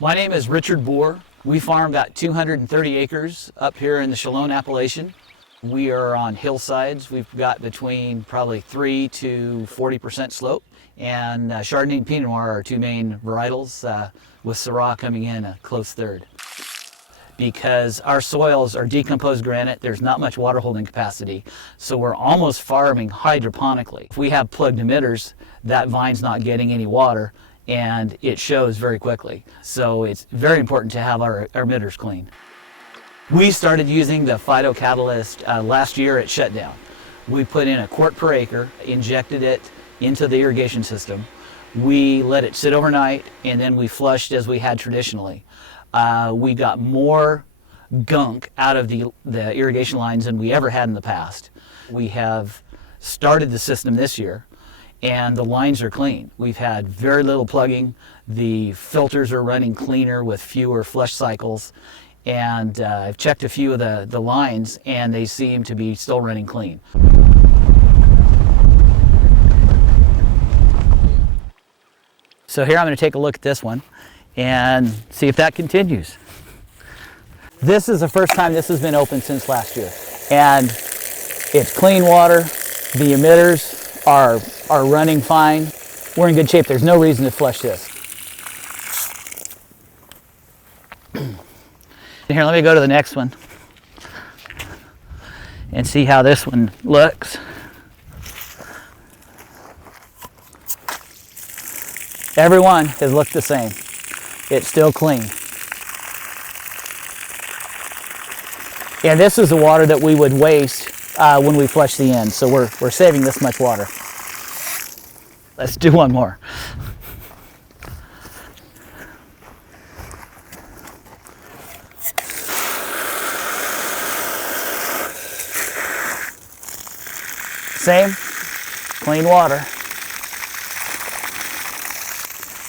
My name is Richard Boer. We farm about 230 acres up here in the Chalone Appellation. We are on hillsides. We've got between probably 3 to 40% slope. And Chardonnay and Pinot Noir are our two main varietals, with Syrah coming in a close third. Because our soils are decomposed granite, there's not much water holding capacity, so we're almost farming hydroponically. If we have plugged emitters, that vine's not getting any water, and it shows very quickly. So it's very important to have our emitters clean. We started using the Phyto catalyst last year at shutdown. We put in a quart per acre, injected it into the irrigation system. We let it sit overnight, and then we flushed as we had traditionally. We got more gunk out of the irrigation lines than we ever had in the past. We have started the system this year, and the lines are clean. We've had very little plugging. The filters are running cleaner with fewer flush cycles, and I've checked a few of the lines, and they seem to be still running clean. So here I'm going to take a look at this one and see if that continues. This is the first time this has been open since last year, and it's clean water. The emitters are running fine. We're in good shape. There's no reason to flush this. Here, let me go to the next one and see how this one looks. Every one has looked the same. It's still clean. And this is the water that we would waste when we flush the end, so we're saving this much water. Let's do one more. Same, clean water.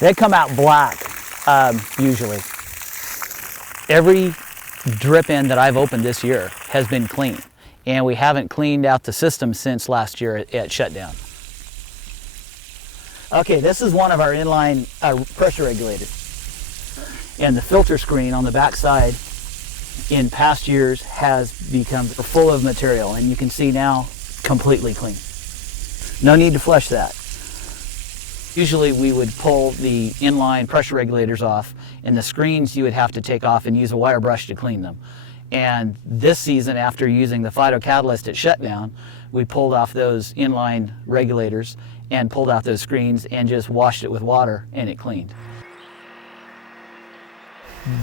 They come out black, usually. Every drip end that I've opened this year has been clean, and we haven't cleaned out the system since last year at shutdown. Okay, this is one of our inline pressure regulators. And the filter screen on the back side in past years has become full of material, and you can see now completely clean. No need to flush that. Usually we would pull the inline pressure regulators off, and the screens you would have to take off and use a wire brush to clean them. And this season, after using the Phyto catalyst at shutdown, we pulled off those inline regulators and pulled out those screens and just washed it with water, and it cleaned.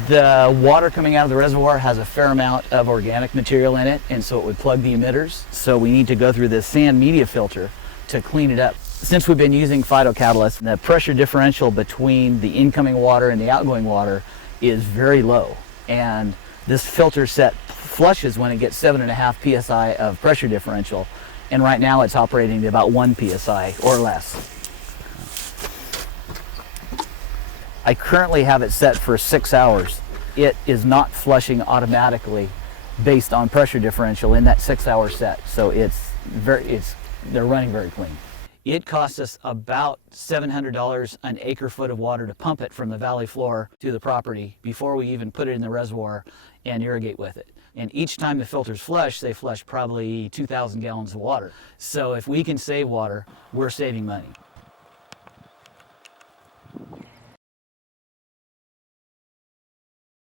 The water coming out of the reservoir has a fair amount of organic material in it, and so it would plug the emitters. So we need to go through this sand media filter to clean it up. Since we've been using Phyto catalyst, the pressure differential between the incoming water and the outgoing water is very low. And this filter set flushes when it gets 7.5 psi of pressure differential. And right now it's operating at about 1 psi or less. I currently have it set for 6 hours. It is not flushing automatically based on pressure differential in that 6-hour set. So they're running very clean. It costs us about $700 an acre foot of water to pump it from the valley floor to the property before we even put it in the reservoir and irrigate with it. And each time the filters flush, they flush probably 2,000 gallons of water. So if we can save water, we're saving money.